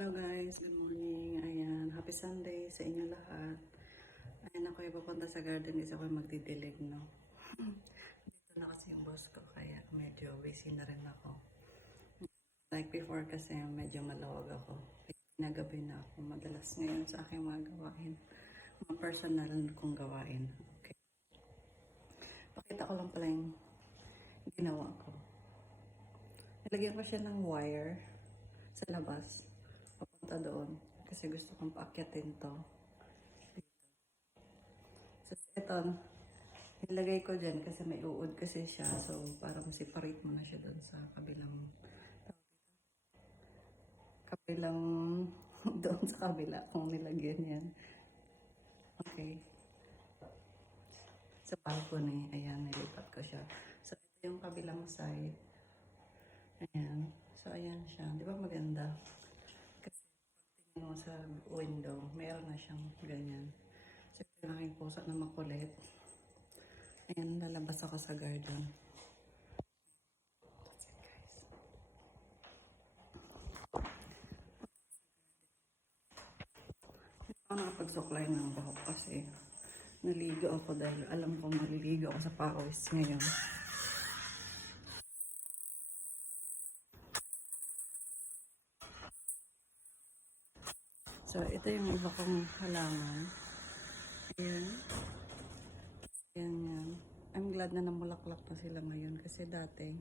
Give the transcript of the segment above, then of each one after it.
Hello guys, good morning. Ayan, happy Sunday sa inyo lahat. Ayan ako yung papunta sa garden is ako magdidilig, no? Dito na kasi yung boss ko, kaya medyo busy na rin ako. Like before kasi medyo malawag ako. Nagabi na ako madalas ngayon sa aking mga gawain. Mga personal kong gawain. Okay. Pakita ko lang pala yung ginawa ko. Nilagyan ko siya ng wire sa labas. Papunta doon. Kasi gusto kong paakyatin to. So, ito. Nilagay ko dyan kasi may uod kasi siya. So, parang separate mo na siya doon sa kabilang kabilang doon sa kabila kung nilagyan yan. Okay. Sa balcony, ayan, nilipat ko siya. So, ito yung kabilang side. Ayan. So, ayan siya. Di ba maganda? Mo sa window, meron na siyang ganyan. So, ito yung aking na makulit. Ayan, lalabas ako sa garden. That's it, guys. Hindi nakapagsuklay ng buhok kasi naligo ako dahil alam ko maliligo ako sa pawis ngayon. So, ito yung iba kong halaman. Ayan. Ayan yan. I'm glad na namulaklak na sila ngayon kasi dati,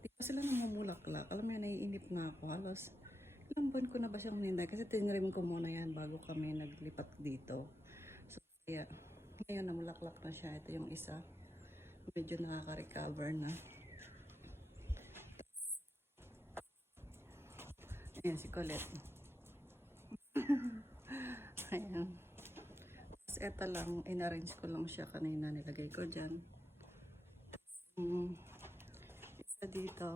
di pa sila namumulaklak. Alam mo yan, naiinip na ako. Halos, ilang buwan ko na ba siyang ninday? Kasi tinrim ko muna yan bago kami naglipat dito. So, kaya, ngayon namulaklak na siya. Ito yung isa. Medyo nakaka-recover na. Ayan, si Colette. Ayan. Tapos eto lang, in-arrange ko lang siya kanina. Nilagay ko dyan. Mm, isa dito.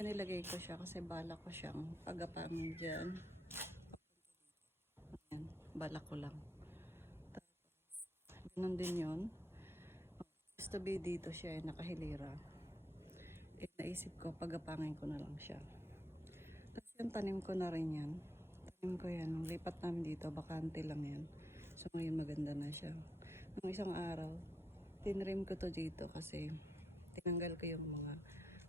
Yan, nilagay ko siya kasi bala ko siyang pagapangin dyan. Ayan, bala ko lang. Tapos, ganun din yun. Used to be dito siya, eh, nakahilira. Eh, naisip ko, pagapangin ko na lang siya. Tapos yung tanim ko na rin yan. Tanim ko yan. Nung lipat namin dito, bakante lang yan. So ngayon maganda na siya. Nung isang araw, tinrim ko to dito kasi tinanggal ko yung mga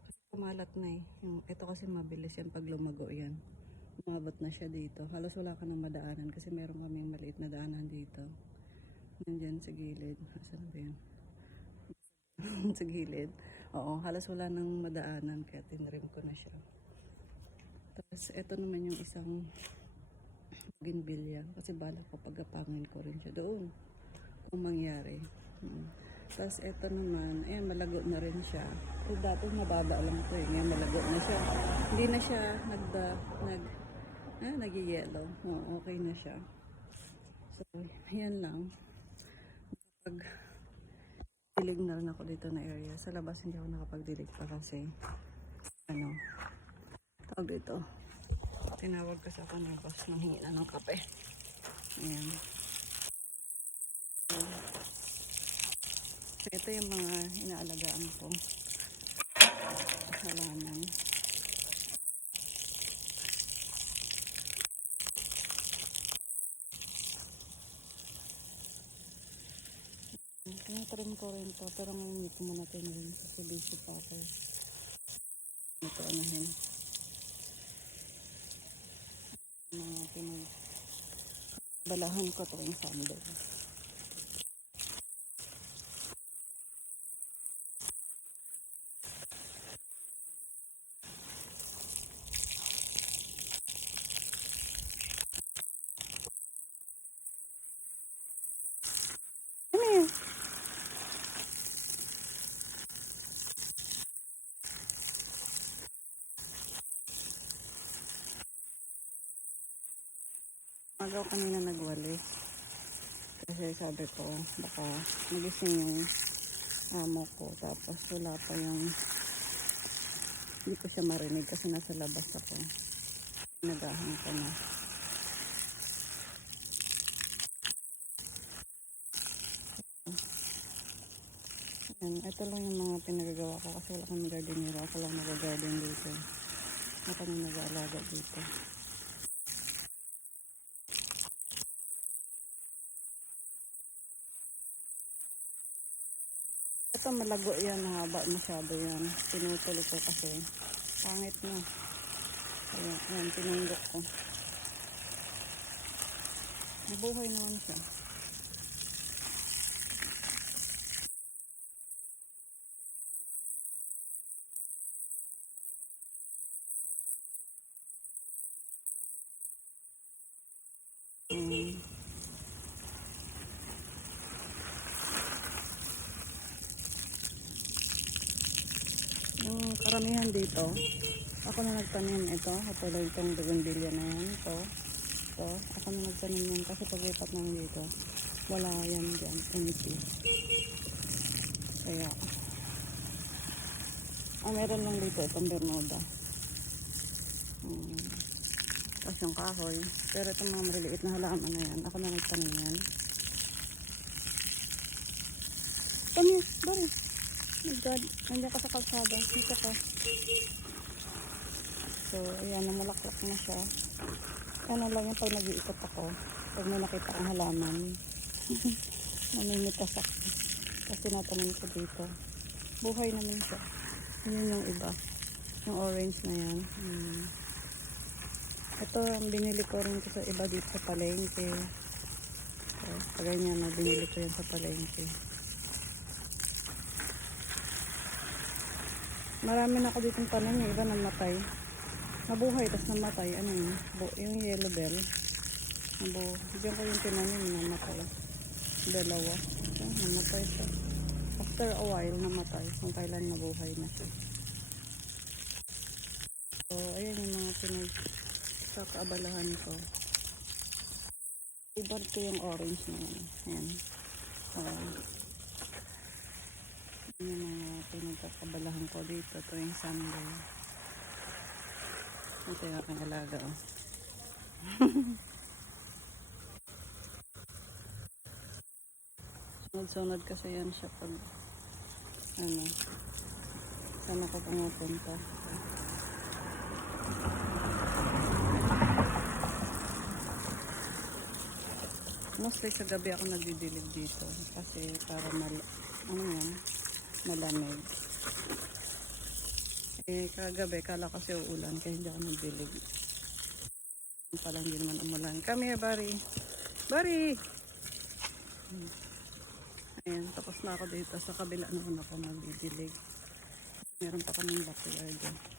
kasi kumalat na eh. Yung, ito kasi mabilis yan pag lumago yan. Umabot na siya dito. Halos wala ka nang madaanan kasi meron kami maliit na daanan dito. Nandyan sa gilid. Asan ba yun? sa gilid. Oo, halos wala nang madaanan kaya tinrim ko na siya. Tapos, ito naman yung isang bougainvillea. Kasi bala ko pagkapangin ko rin siya doon. Kung mangyari. Hmm. Tapos, ito naman, eh, malago na rin siya. So, dati mababa lang ko eh. Ngayon, malago na siya. Hindi na siya nagda, nag, ah, nag-yellow. Oo, okay na siya. So, yan lang. Pag dilig na rin ako dito na area. Sa labas hindi ako nakapagdilig pa kasi ano, tawag dito. Tinawag ko sa kanabas nang hingi na ng kape. Ayan. So, ito yung mga inaalagaan ko. Halaman. Tinatrim ko rin to, pero ngayon hindi ko muna tinrim kasi busy pa ako. Ito anahin. Mga pinag... Balahan ko tuwing Sunday. Ano yun? Agaw kanina nagwalis. Kasi sabi ko, baka magising yung amo ko. Tapos wala pa yung hindi ko siya marinig kasi nasa labas ako. Nagahan ko na. Ayan, ito lang yung mga pinagagawa ko kasi wala kami gardenero. Ako lang nag-garden dito. Ako kami nag-aalaga dito. Ito malago yan, haba masyado yan. Pinutol ko kasi. Pangit na. Kaya, yan, tinunggok ko. Nabuhay naman siya. Karamihan dito, ako na nagtanim ito, katulad itong bougainvillea na yan, ito, ito, ako na nagtanim yan kasi paglipat namin dito, wala yan dyan, empty. Kaya, ah, meron lang dito itong Bermuda. Hmm. Tapos yung kahoy, pero itong mga maliliit na halaman na yan, ako na nagtanim yan. Bari. Oh my God, nandiyan ka sa kalsada. Dito ka. So, ayan, namulaklak na siya. Ano lang yung pag nag-iikot ako, pag may nakita akong halaman, namimitas ako. Kasi natanong ko dito. Buhay naman siya. Yun yung iba. Yung orange na yan. Hmm. Ito, ang binili ko rin ko sa iba dito sa palengke. So, ganyan na, binili ko yan sa palengke. Marami na ako ditong tanim, yung iba namatay. Nabuhay, tapos namatay. Ano yun? Yung yellow bell. Nabu Diyan ko yung tinanim, namatay. Dalawa. So, namatay siya. After a while, namatay. Kung kailan nabuhay na siya. So, ayan yung mga pinagkakaabalahan ko. Ibar ko yung orange na yan. Ayan. Um, yun yung mga pinagkakabalahan ko dito tuwing Sunday. Ito yung aking alaga oh. Sunod-sunod kasi yan siya pag ano saan ako pumupunta. Mostly sa gabi ako nagdidilig dito kasi para mal ano yan, malamig. Eh, kagabi, kala kasi uulan, kaya hindi ako nagdilig. Yung pala hindi naman umulan. Come here, Barry. Barry! Ayan, tapos na ako dito. Sa kabila naman ako nagdidilig. Meron pa kaming backyard. eh.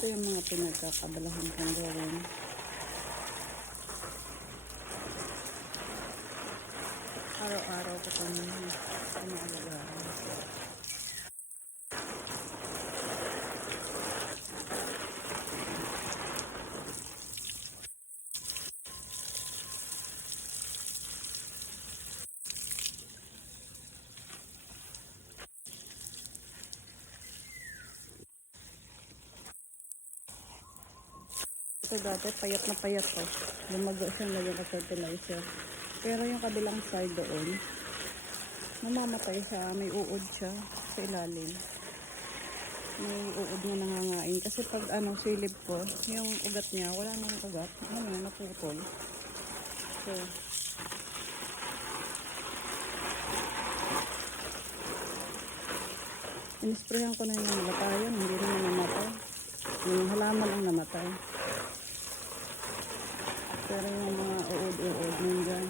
Ito yung mga pinagkakabalahan kong gawin. Araw-araw ko itong inaalagaan. Ito dati, payat na payat to. Lumago siya lagyan ka fertilizer. Pero yung kabilang side doon, namamatay siya. May uod siya sa ilalim. May uod na nangangain. Kasi pag ano, silib ko, yung ugat niya, wala nang ugat. Ano yun, naputol. So, inisprayan ko na yung namatayan. Hindi naman namatay. Yung halaman ang namatay. Pero yung mga uod-uod nandyan.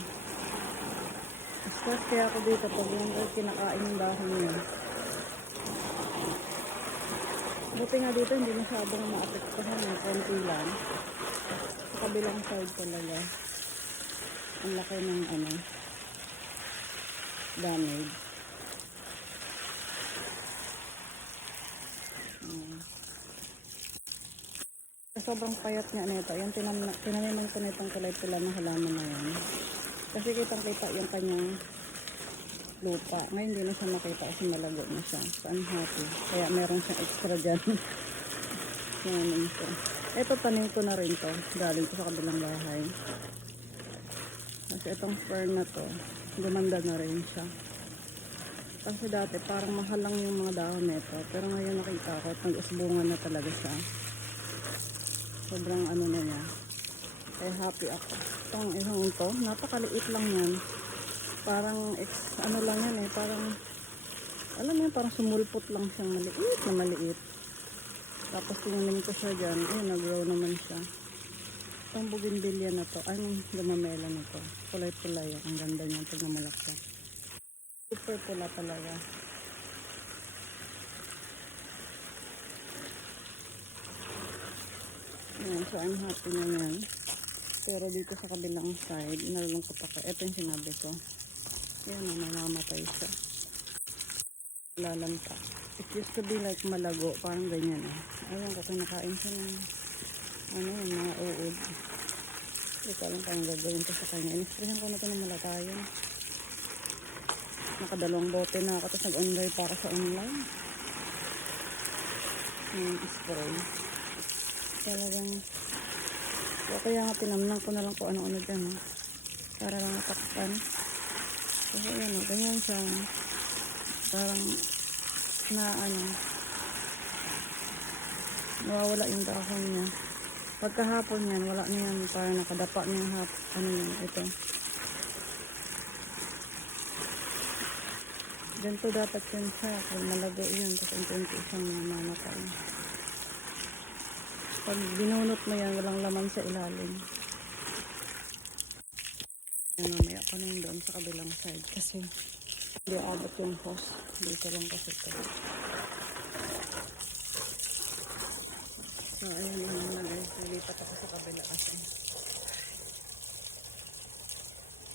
Stress kaya ako dito pag yung kinakain yung dahon niya. Buti nga dito hindi masyadong maapektuhan eh. Konti lang. Sa kabilang side talaga. Ang laki ng ano damage. Sobrang payat nga nito, yung tinam tinaniman ko nitong kulay pula na halaman na yan. Kasi kitang kita yung kanyang lupa. Ngayon hindi na siya makita kasi malago na siya. So I'm happy. Kaya meron siyang extra dyan. Yan siya. Ito tanim ko na rin to. Galing ko sa kabilang bahay. Kasi itong fern na to, gumanda na rin siya. Kasi dati parang mahal lang yung mga dahon nito. Pero ngayon nakita ko at nag-usbungan na talaga siya. Sobrang ano na niya. Kaya happy ako. Itong isang ito, napakaliit lang yan. Parang ex, ano lang yan eh, parang alam mo parang sumulpot lang siyang maliit na maliit. Tapos tinanim ko siya dyan, ayun, nag-grow naman siya. Itong bougainvillea na to, ay, yung gamamela na to. Kulay-kulay, ang ganda niya pag namalaksa. Super pula talaga. Ayan, so I'm happy na yan. Pero dito sa kabilang side, nalulungkot ako. Ito yung sinabi ko. Ayan, oh, namamatay siya. Lalanta. It used to be like malago, parang ganyan eh. Ayun ko, kinakain siya ng ano yung mga uod. Hindi ko alam kung gagawin ko sa kanya. Inisprayan ko na ito ng malatayon. Nakadalawang bote na ako, tapos nag-online para sa online. Yung spray. Talagang, so, kaya nga tinamnang ko na lang kung ano-ano dyan. Oh. Para lang natakpan. Kasi yan, oh, ganyan siya. Parang, na ano, nawawala yung dahon niya. Pagkahapon yan, wala na yan. Parang nakadapa na yung hap, ano yun, ito. Ganito dapat yun siya. Kung malago yun, tapos unti-unti siyang namamatay. Pag binunot mo yan, walang laman sa ilalim. Yan, mamaya ko na yun doon sa kabilang side. Kasi hindi abot yung hose. Dito lang kasi ito. So, ayun yun na guys. Nilipat ako sa kabila kasi